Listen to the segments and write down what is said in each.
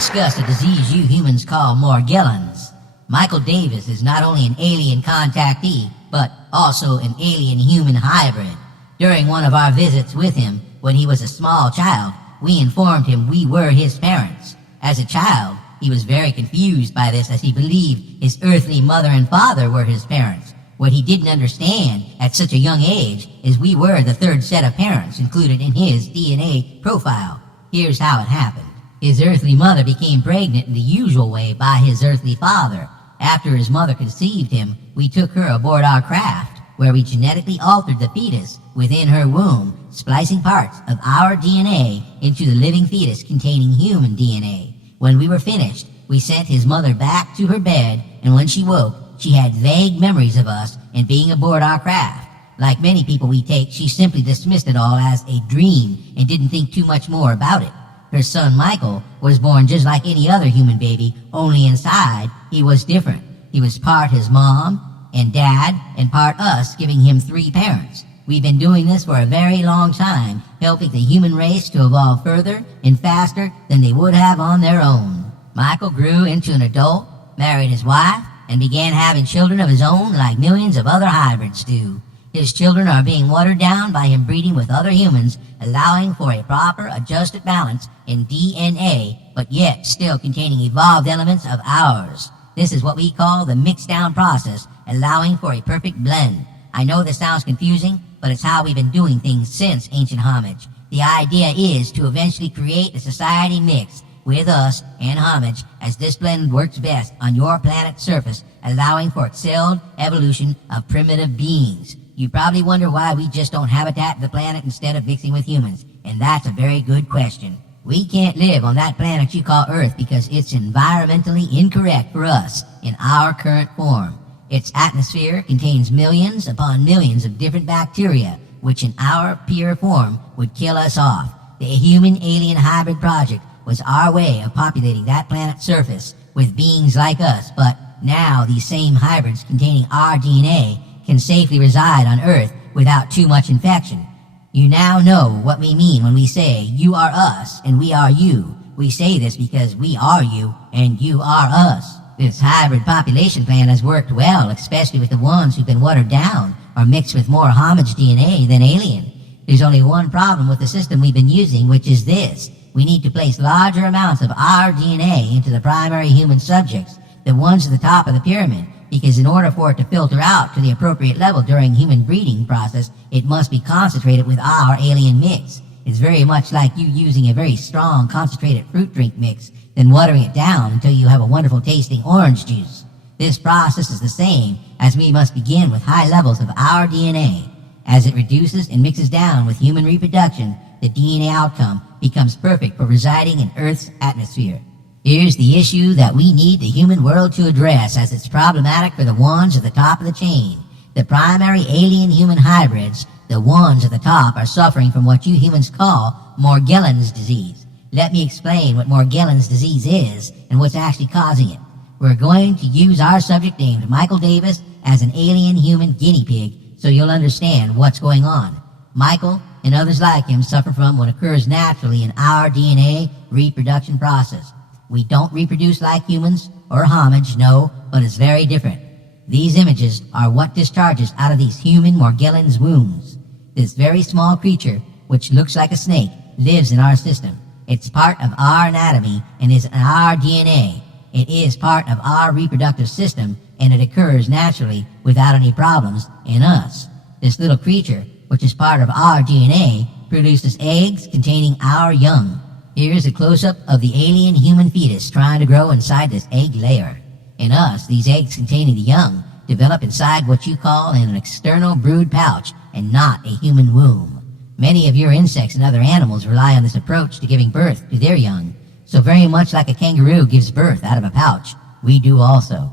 discuss a disease you humans call Morgellons. Michael Davis is not only an alien contactee, but also an alien-human hybrid. During one of our visits with him, when he was a small child, we informed him we were his parents. As a child, he was very confused by this as he believed his earthly mother and father were his parents. What he didn't understand at such a young age is we were the third set of parents included in his DNA profile. Here's how it happened. His earthly mother became pregnant in the usual way by his earthly father. After his mother conceived him, we took her aboard our craft, where we genetically altered the fetus within her womb, splicing parts of our DNA into the living fetus containing human DNA. When we were finished, we sent his mother back to her bed, and when she woke, she had vague memories of us and being aboard our craft. Like many people we take, she simply dismissed it all as a dream and didn't think too much more about it. Her son Michael was born just like any other human baby, only inside he was different. He was part his mom and dad and part us, giving him 3 parents. We've been doing this for a very long time, helping the human race to evolve further and faster than they would have on their own. Michael grew into an adult, married his wife, and began having children of his own like millions of other hybrids do. His children are being watered down by him breeding with other humans, allowing for a proper adjusted balance in DNA, but yet still containing evolved elements of ours. This is what we call the mix-down process, allowing for a perfect blend. I know this sounds confusing, but it's how we've been doing things since ancient homage. The idea is to eventually create a society mix with us and homage, as this blend works best on your planet's surface, allowing for excelled evolution of primitive beings. You probably wonder why we just don't habitat the planet instead of mixing with humans, and that's a very good question. We can't live on that planet you call Earth because it's environmentally incorrect for us in our current form. Its atmosphere contains millions upon millions of different bacteria, which in our pure form would kill us off. The human-alien hybrid project was our way of populating that planet's surface with beings like us, but now these same hybrids containing our DNA can safely reside on Earth without too much infection. You now know what we mean when we say you are us and we are you. We say this because we are you and you are us. This hybrid population plan has worked well, especially with the ones who've been watered down or mixed with more homage DNA than alien. There's only one problem with the system we've been using, which is this. We need to place larger amounts of our DNA into the primary human subjects, the ones at the top of the pyramid, because in order for it to filter out to the appropriate level during human breeding process, it must be concentrated with our alien mix. It's very much like you using a very strong concentrated fruit drink mix, then watering it down until you have a wonderful tasting orange juice. This process is the same, as we must begin with high levels of our DNA. As it reduces and mixes down with human reproduction, the DNA outcome becomes perfect for residing in Earth's atmosphere. Here's the issue that we need the human world to address, as it's problematic for the ones at the top of the chain. The primary alien-human hybrids, the ones at the top, are suffering from what you humans call Morgellons disease. Let me explain what Morgellons disease is and what's actually causing it. We're going to use our subject named Michael Davis as an alien-human guinea pig so you'll understand what's going on. Michael and others like him suffer from what occurs naturally in our DNA reproduction process. We don't reproduce like humans or homage, no, but it's very different. These images are what discharges out of these human Morgellons wombs. This very small creature, which looks like a snake, lives in our system. It's part of our anatomy and is in our DNA. It is part of our reproductive system, and it occurs naturally without any problems in us. This little creature, which is part of our DNA, produces eggs containing our young. Here's a close-up of the alien human fetus trying to grow inside this egg layer. In us, these eggs containing the young develop inside what you call an external brood pouch and not a human womb. Many of your insects and other animals rely on this approach to giving birth to their young. So very much like a kangaroo gives birth out of a pouch, we do also.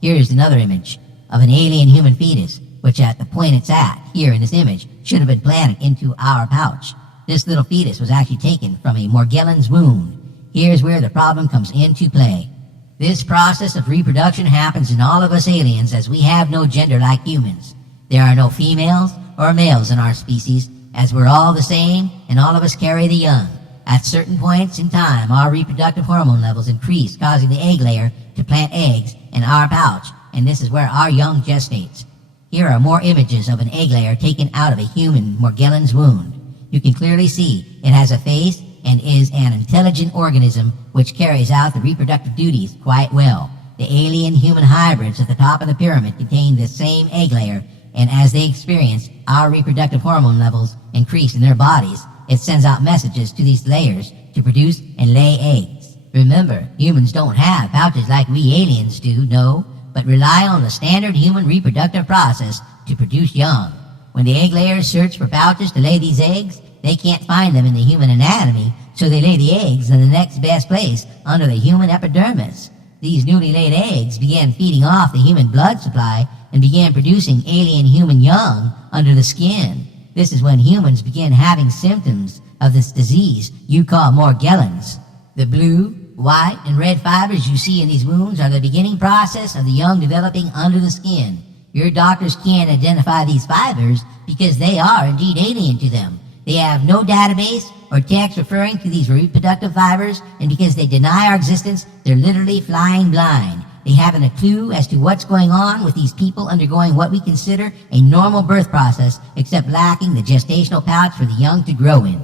Here's another image of an alien human fetus, which at the point it's at, here in this image, should have been planted into our pouch. This little fetus was actually taken from a Morgellons wound. Here's where the problem comes into play. This process of reproduction happens in all of us aliens, as we have no gender like humans. There are no females or males in our species, as we're all the same and all of us carry the young. At certain points in time, our reproductive hormone levels increase, causing the egg layer to plant eggs in our pouch, and this is where our young gestates. Here are more images of an egg layer taken out of a human Morgellons wound. You can clearly see it has a face and is an intelligent organism which carries out the reproductive duties quite well. The alien-human hybrids at the top of the pyramid contain this same egg layer, and as they experience our reproductive hormone levels increase in their bodies, it sends out messages to these layers to produce and lay eggs. Remember, humans don't have pouches like we aliens do, no, but rely on the standard human reproductive process to produce young. When the egg layers search for pouches to lay these eggs, they can't find them in the human anatomy, so they lay the eggs in the next best place under the human epidermis. These newly laid eggs began feeding off the human blood supply and began producing alien human young under the skin. This is when humans begin having symptoms of this disease you call Morgellons. The blue, white, and red fibers you see in these wounds are the beginning process of the young developing under the skin. Your doctors can't identify these fibers because they are indeed alien to them. They have no database or text referring to these reproductive fibers, and because they deny our existence, they're literally flying blind. They haven't a clue as to what's going on with these people undergoing what we consider a normal birth process, except lacking the gestational pouch for the young to grow in.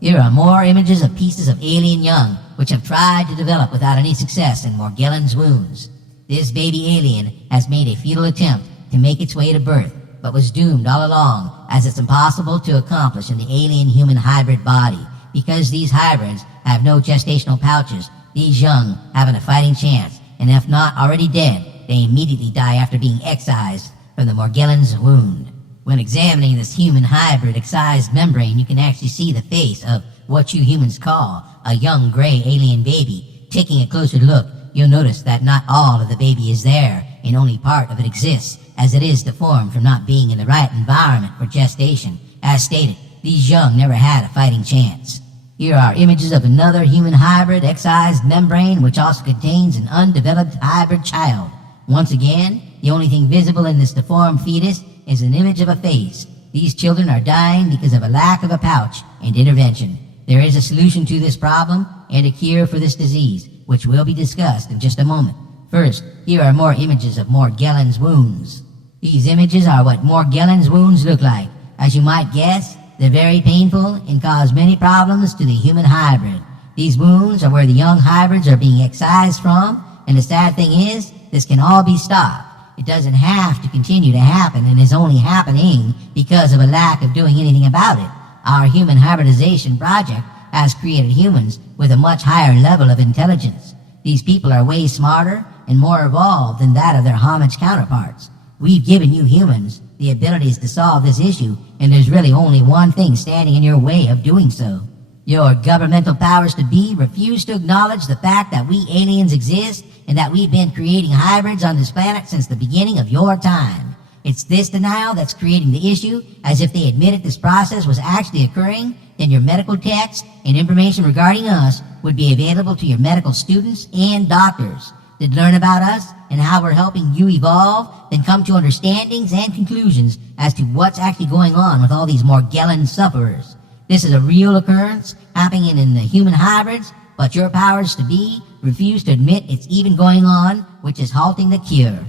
Here are more images of pieces of alien young, which have tried to develop without any success in Morgellons wounds. This baby alien has made a futile attempt to make its way to birth, but was doomed all along, as it's impossible to accomplish in the alien-human hybrid body. Because these hybrids have no gestational pouches, these young haven't a fighting chance, and if not already dead, they immediately die after being excised from the Morgellons wound. When examining this human hybrid excised membrane, you can actually see the face of what you humans call a young gray alien baby. Taking a closer look, you'll notice that not all of the baby is there, and only part of it exists, as it is deformed from not being in the right environment for gestation. As stated, these young never had a fighting chance. Here are images of another human hybrid excised membrane, which also contains an undeveloped hybrid child. Once again, the only thing visible in this deformed fetus is an image of a face. These children are dying because of a lack of a pouch and intervention. There is a solution to this problem and a cure for this disease, which will be discussed in just a moment. First, here are more images of Morgellons wounds. These images are what Morgellons wounds look like. As you might guess, they're very painful and cause many problems to the human hybrid. These wounds are where the young hybrids are being excised from, and the sad thing is, this can all be stopped. It doesn't have to continue to happen and is only happening because of a lack of doing anything about it. Our human hybridization project has created humans with a much higher level of intelligence. These people are way smarter and more evolved than that of their homage counterparts. We've given you humans the abilities to solve this issue, and there's really only one thing standing in your way of doing so. Your governmental powers to be refuse to acknowledge the fact that we aliens exist and that we've been creating hybrids on this planet since the beginning of your time. It's this denial that's creating the issue, as if they admitted this process was actually occurring, then your medical texts and information regarding us would be available to your medical students and doctors. They'd learn about us and how we're helping you evolve, then come to understandings and conclusions as to what's actually going on with all these Morgellon sufferers. This is a real occurrence happening in the human hybrids, but your powers to be refuse to admit it's even going on, which is halting the cure.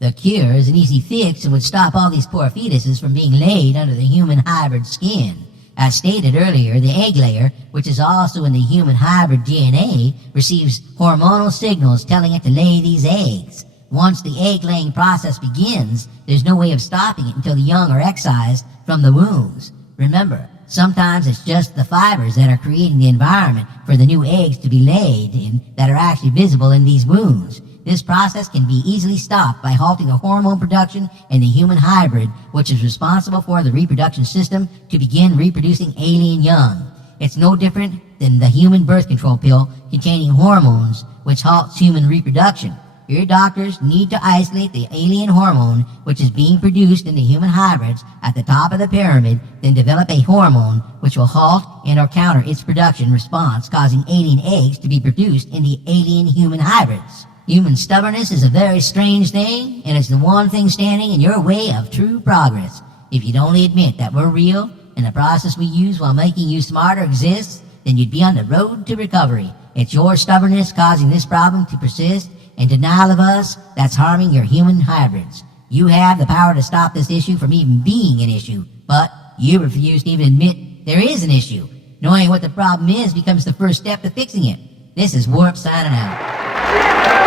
The cure is an easy fix and would stop all these poor fetuses from being laid under the human hybrid skin. As stated earlier, the egg layer, which is also in the human hybrid DNA, receives hormonal signals telling it to lay these eggs. Once the egg-laying process begins, there's no way of stopping it until the young are excised from the wombs. Remember, sometimes it's just the fibers that are creating the environment for the new eggs to be laid in that are actually visible in these wounds. This process can be easily stopped by halting the hormone production in the human hybrid, which is responsible for the reproduction system to begin reproducing alien young. It's no different than the human birth control pill containing hormones, which halts human reproduction. Your doctors need to isolate the alien hormone which is being produced in the human hybrids at the top of the pyramid, then develop a hormone which will halt and or counter its production response, causing alien eggs to be produced in the alien human hybrids. Human stubbornness is a very strange thing, and it's the one thing standing in your way of true progress. If you'd only admit that we're real, and the process we use while making you smarter exists, then you'd be on the road to recovery. It's your stubbornness causing this problem to persist, and denial of us that's harming your human hybrids. You have the power to stop this issue from even being an issue, but you refuse to even admit there is an issue. Knowing what the problem is becomes the first step to fixing it. This is Warp signing out.